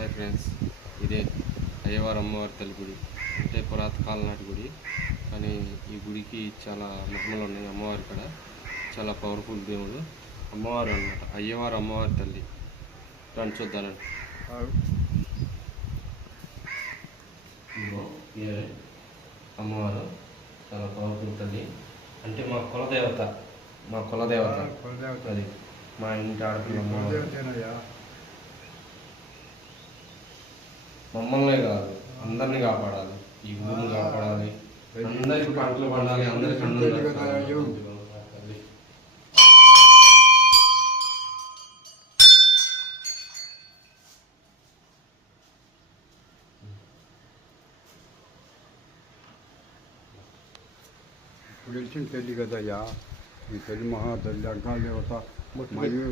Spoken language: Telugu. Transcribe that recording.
హాయ్ ఫ్రెండ్స్, ఇదే అయ్యవారు అమ్మవారి తల్లి గుడి. అంటే పురాతకాలం నాటి గుడి, కానీ ఈ గుడికి చాలా మహిమలు ఉన్నాయి. అమ్మవారి కూడా చాలా పవర్ఫుల్ దేవుడు అమ్మవారు అన్నమాట. అయ్యవారు అమ్మవారి తల్లి రండి చూద్దానండి. అమ్మవారు చాలా పవర్ఫుల్ తల్లి, అంటే మా కులదేవత అది మా ఇంటి ఆడపిల్ల మమ్మల్నే కాదు అందరినీ కాపాడాలి, ఈ ఊరిని కాపాడాలి, అందరికి పంటలు పండాలి, అందరికి ఇప్పుడు తెలిసిన తల్లి కదయ్యా, ఈ తల్లి మహా తల్లి అంకాల దేవత. మరియు